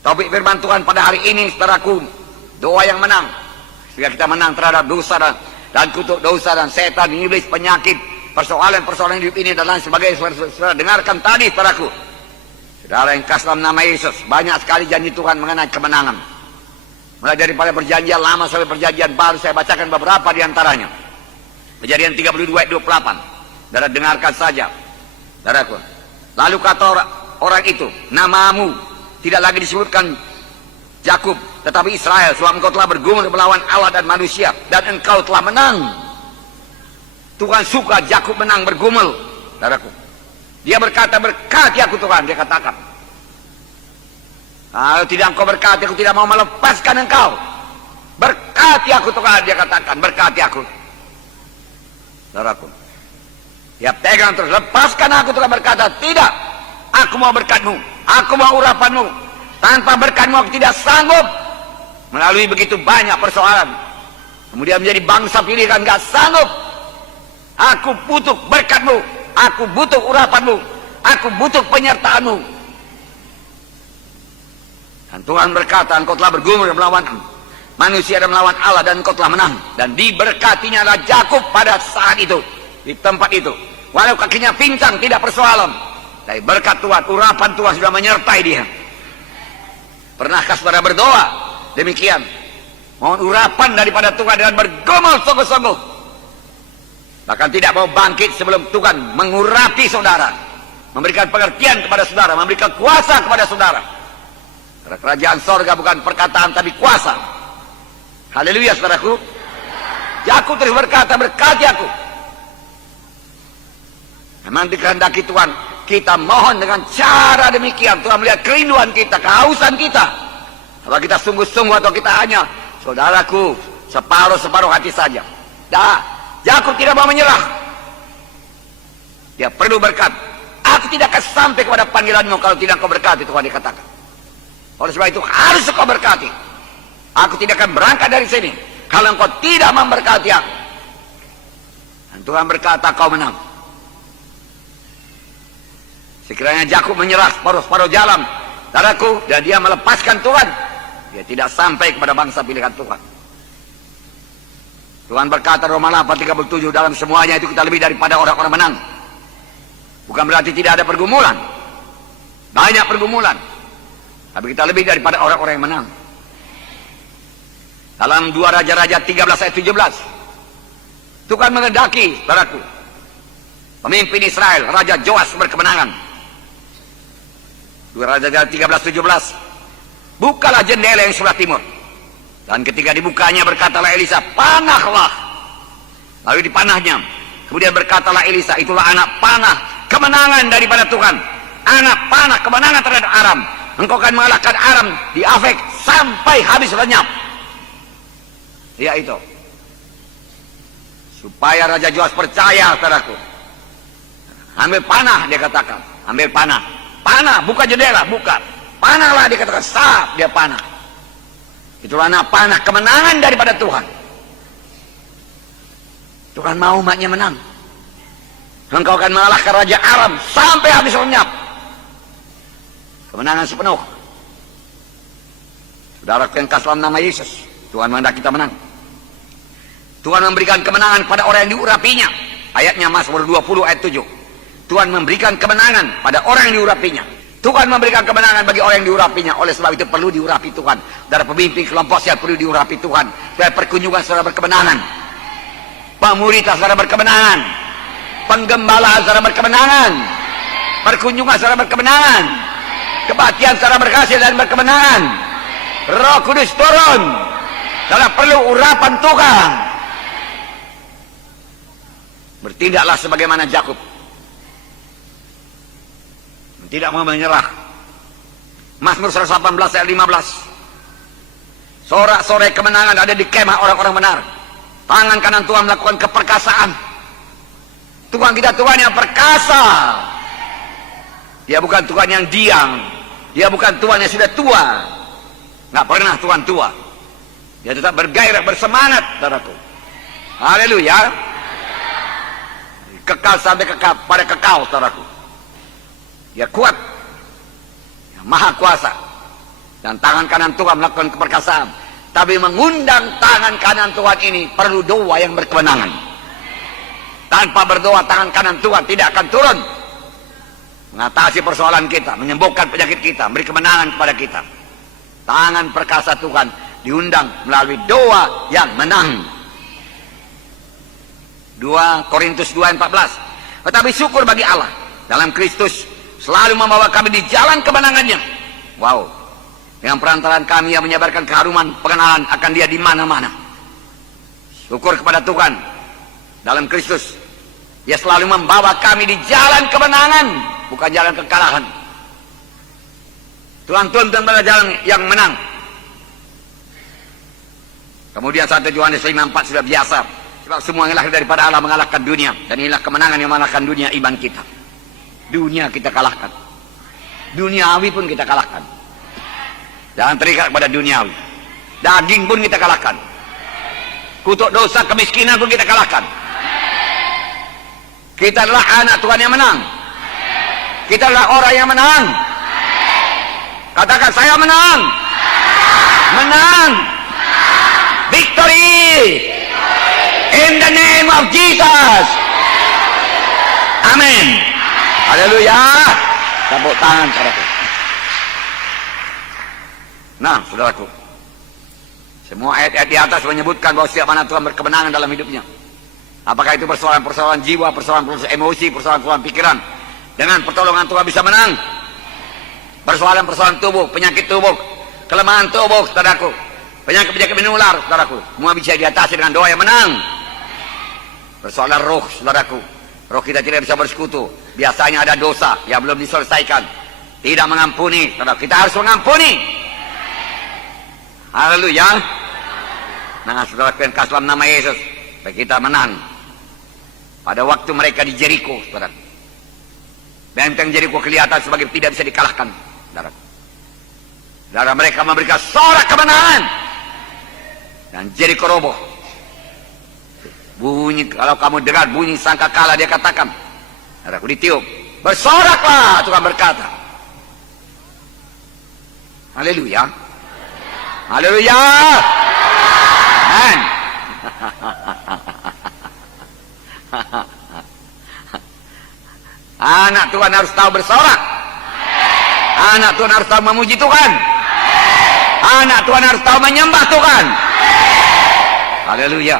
Topik firman Tuhan pada hari ini, saudaraku, doa yang menang. Sehingga kita menang terhadap dosa dan kutuk dosa dan setan, iblis, penyakit, persoalan-persoalan hidup ini dan lain sebagainya. Saudara dengarkan tadi, saudaraku. Saudara yang kasih dalam nama Yesus, banyak sekali janji Tuhan mengenai kemenangan. Mulai daripada perjanjian lama sampai perjanjian baru, saya bacakan beberapa di antaranya. Kejadian 32 ayat 28. Saudara dengarkan saja, saudaraku. Lalu kata orang itu, namamu tidak lagi disebutkan Yakub, tetapi Israel, sebab engkau telah bergumul melawan Allah dan manusia, dan engkau telah menang. Tuhan suka Yakub menang bergumul, saudaraku. Dia berkata, berkati aku Tuhan, dia katakan. Kalau tidak engkau berkati, aku tidak mau melepaskan engkau. Berkati aku Tuhan, dia katakan, berkati aku. Saudaraku, dia pegang terus, lepaskan aku Tuhan, berkata, tidak, aku mau berkatmu, aku mau urapanmu. Tanpa berkatmu aku tidak sanggup melalui begitu banyak persoalan. Kemudian menjadi bangsa pilihan, gak sanggup. Aku butuh berkatmu, aku butuh urapanmu, aku butuh penyertaanmu. Dan Tuhan berkata, engkau telah bergumul melawan manusia dan melawan Allah, dan engkau telah menang. Dan diberkatinya lah Yakub pada saat itu, di tempat itu. Walau kakinya pincang, tidak persoalan. Tapi berkat Tuhan, urapan Tuhan sudah menyertai dia. Pernahkah saudara berdoa demikian? Mohon urapan daripada Tuhan dengan bergumul sungguh-sungguh. Bahkan tidak mau bangkit sebelum Tuhan mengurapi saudara, memberikan pengertian kepada saudara, memberikan kuasa kepada saudara. Karena kerajaan sorga bukan perkataan tapi kuasa. Haleluya, saudaraku. Yakub terus berkata, berkati aku. Memang dikehendaki Tuhan, kita mohon dengan cara demikian. Tuhan melihat kerinduan kita, kehausan kita. Apa kita sungguh-sungguh atau kita hanya, saudaraku, separuh-separuh hati saja. Yakub tidak mau menyerah. Dia perlu berkat. Aku tidak akan sampai kepada panggilanmu kalau tidak kau berkati, Tuhan dikatakan. Oleh sebab itu harus kau berkati. Aku tidak akan berangkat dari sini kalau engkau tidak memberkati aku. Dan Tuhan berkata, kau menang. Sekiranya Yakub menyerah separuh-separuh jalan, saudaraku, dan dia melepaskan Tuhan, dia tidak sampai kepada bangsa pilihan Tuhan. Tuhan berkata Roma 8:37, dalam semuanya itu kita lebih daripada orang-orang menang. Bukan berarti tidak ada pergumulan. Banyak pergumulan. Tapi kita lebih daripada orang-orang yang menang. Dalam 2 Raja-Raja 13 ayat 17, Tuhan mengendaki, saudaraku, pemimpin Israel, Raja Joas berkemenangan. 2 Raja-Raja 13:17, bukalah jendela yang sebelah timur. Dan ketika dibukanya berkatalah Elisa, panahlah. Lalu dipanahnya. Kemudian berkatalah Elisa, itulah anak panah kemenangan daripada Tuhan. Anak panah kemenangan terhadap Aram. Engkau akan mengalahkan Aram di Afek sampai habis lenyap. Ya itu. Supaya Raja Joas percaya, saudaraku. Ambil panah, dia katakan. Ambil panah. Panah, buka jendela, buka. Panahlah, dia katakan. Sap, dia panah. Itulah anak panah kemenangan daripada Tuhan. Tuhan mau umatnya menang. Engkau akan mengalahkan Raja Aram sampai habis lenyap. Kemenangan sepenuh. Saudara yang kasih dalam nama Yesus, Tuhan menghendaki kita menang. Tuhan memberikan kemenangan pada orang yang diurapinya. Ayatnya Mazmur 20 ayat 7. Tuhan memberikan kemenangan pada orang yang diurapinya. Tuhan memberikan kemenangan bagi orang yang diurapinya. Oleh sebab itu perlu diurapi Tuhan. Dari pemimpin kelompok saya perlu diurapi Tuhan. Supaya perkunjungan saudara berkemenangan. Pemuritan saudara berkemenangan. Penggembala saudara berkemenangan. Perkunjungan saudara berkemenangan. Kebaktian saudara berhasil dan berkemenangan. Roh Kudus turun. Saudara perlu urapan Tuhan. Bertindaklah sebagaimana Yakub. Tidak mau menyerah. Mazmur 118 ayat 15. Sorak-sorai kemenangan ada di kemah orang-orang benar. Tangan kanan Tuhan melakukan keperkasaan. Tuhan kita Tuhan yang perkasa. Dia bukan Tuhan yang diam. Dia bukan Tuhan yang sudah tua. Nggak pernah Tuhan tua. Dia tetap bergairah, bersemangat, saudaraku. Haleluya. Kekal sampai kekal, pada kekal, saudaraku. Dia kuat. Dia maha kuasa. Dan tangan kanan Tuhan melakukan keperkasaan. Tapi mengundang tangan kanan Tuhan ini perlu doa yang berkemenangan. Tanpa berdoa tangan kanan Tuhan tidak akan turun. Mengatasi persoalan kita, menyembuhkan penyakit kita, beri kemenangan kepada kita. Tangan perkasa Tuhan diundang melalui doa yang menang. 2 Korintus 2:14. Tetapi syukur bagi Allah dalam Kristus selalu membawa kami di jalan kemenangannya. Wow. Dengan perantaraan kami yang menyebarkan keharuman pengenalan akan Dia di mana-mana. Syukur kepada Tuhan dalam Kristus. Dia selalu membawa kami di jalan kemenangan, bukan jalan kekalahan. Tuhan tuntun pada jalan yang menang. Kemudian 1 Yohanes 5:4 sudah biasa. Sebab semua yang lahir daripada Allah mengalahkan dunia. Dan inilah kemenangan yang mengalahkan dunia, iman kita. Dunia kita kalahkan. Duniawi pun kita kalahkan. Jangan terikat kepada duniawi. Daging pun kita kalahkan. Kutuk dosa, kemiskinan pun kita kalahkan. Kita adalah anak Tuhan yang menang. Kita adalah orang yang menang. Katakan, saya menang. Menang. Victory. In the name of Jesus. Amin. Haleluya. Tepuk tangan saudaraku. Nah, saudaraku, semua ayat-ayat di atas menyebutkan bahwa setiap anak Tuhan berkemenangan dalam hidupnya. Apakah itu persoalan-persoalan jiwa, persoalan-persoalan emosi, persoalan-persoalan pikiran. Dengan pertolongan Tuhan bisa menang. Persoalan-persoalan tubuh, penyakit tubuh, kelemahan tubuh, saudaraku, penyakit-penyakit menular, saudaraku, semua bisa diatasi dengan doa yang menang. Persoalan roh, saudaraku, roh kita tidak bisa bersekutu. Biasanya ada dosa yang belum diselesaikan, tidak mengampuni, saudara. Kita harus mengampuni. Haleluya. Nah, saudara, yang kasih dalam nama Yesus, supaya kita menang. Pada waktu mereka di Jericho, saudara, benteng Jericho kelihatan sebagai tidak bisa dikalahkan, saudara. Saudara, mereka memberikan sorak kemenangan, dan Jericho roboh. Bunyi, kalau kamu dengar bunyi sangkakala, dia katakan, saudaraku, ditiup, bersoraklah, Tuhan berkata. Haleluya. Haleluya. Amen. Anak Tuhan harus tahu bersorak. Anak Tuhan harus tahu memuji Tuhan. Anak Tuhan harus tahu menyembah Tuhan. Haleluya.